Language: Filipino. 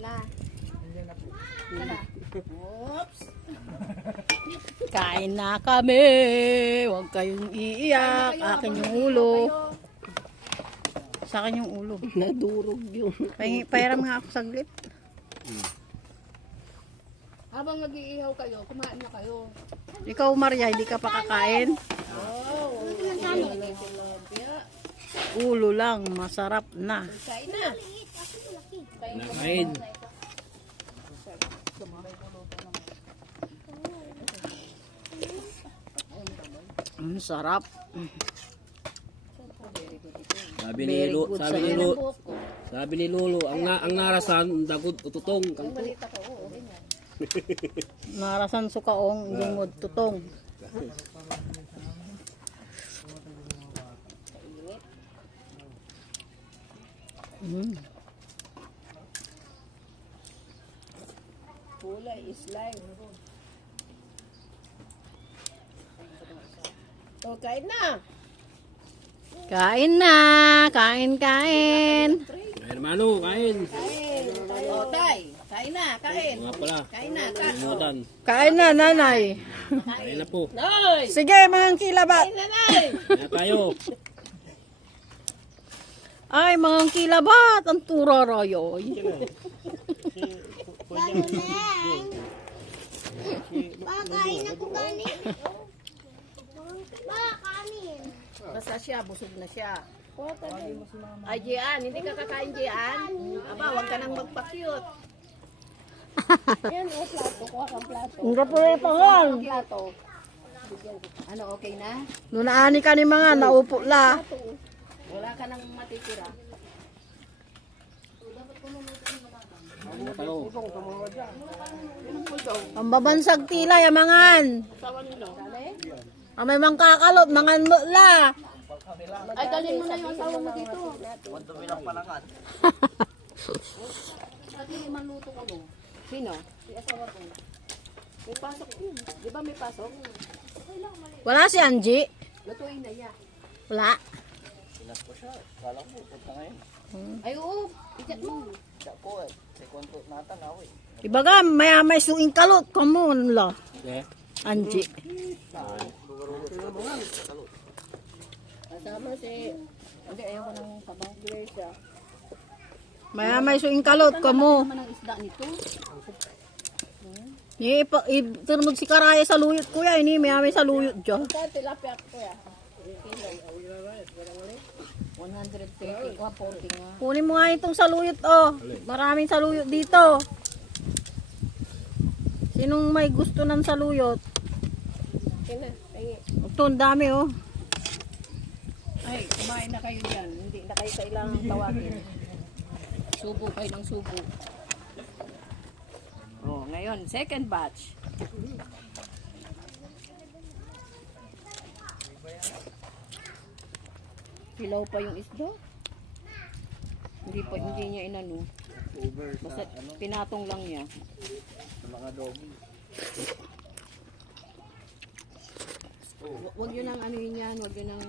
na. Sana. Oops. Kain na kami. Huwag kayong iiyak. Akin yung ulo. Sa akin yung ulo. Nadurog yung... Pairam nga ako saglit. Habang nag-iihaw kayo, kumain na kayo. Ikaw, Maria, hindi ka pa kakain? Oh, Ulo lang. Masarap na. kain na. Nakain. Sarap. Sabi ni Very Lolo, good sabi sa ni inyo. Lolo, sabi ni Lolo, ang narasan, dagod ututong. Balita ko, oo, ganyan. Narasan sukaong lingod tutong. Kulay is life. So, kain na. Kain na. Kain. Kain mano, kain. Kain. O, tay. Kain na, kain. Nga pala, Kain na, kain. umutan. Kain na, nanay. Kain na po. Nay! Sige, mga kilabat. Kain na, nay! Kaya tayo. Ay, mga kilabat. Ang turoroyoy. Pakain ako kanin. Kanin. Basta siya, busog na siya. Ay, Jian, hindi ka kakain, Jian? Aba, huwag ka nang magpa-cute. Yan, o, plato. Kuha kang plato. Ang kapulay pa nga. Plato. Ano, okay na? Nunaani ka ni mga naupo la. Wala ka nang matitira. Kain na tayo. Ang babansag tila, yamangan. Ang may mga kakalot, mangan mo la. Ay, dalhin mo na yung asawa mo dito. Pati naman luto ko mo. Sino? Si asawa ko. May pasok yun. Di ba may pasok? Wala si Angie. Lutuin na niya. Wala. Ay, oo. Ikat mo. Ibaga, may suing kalot. Come on la. Eh, Angie. Kasama si... Hindi, ayoko ng tabang Gracia. May suing kalot. Come on. Ano ang isda nito? Iturmod si Karaya sa luyot kuya. Ini may sa luyot dyan. Saan tilapia ko ya? 130. 140 nga. Kunin mo nga itong saluyot, oh. Maraming saluyot dito. Sinong may gusto ng saluyot? Kina, ay, Ito, ang dami, oh. ay, kumain na kayo dyan. Hindi na kayo kailangang tawagin. Subo kayo ng subo. Oh, ngayon, second batch. Hilaw pa yung isda. Hindi niya inano. Basta pinatong lang niya. Huwag yun ang ano yun yan, huwag yun ang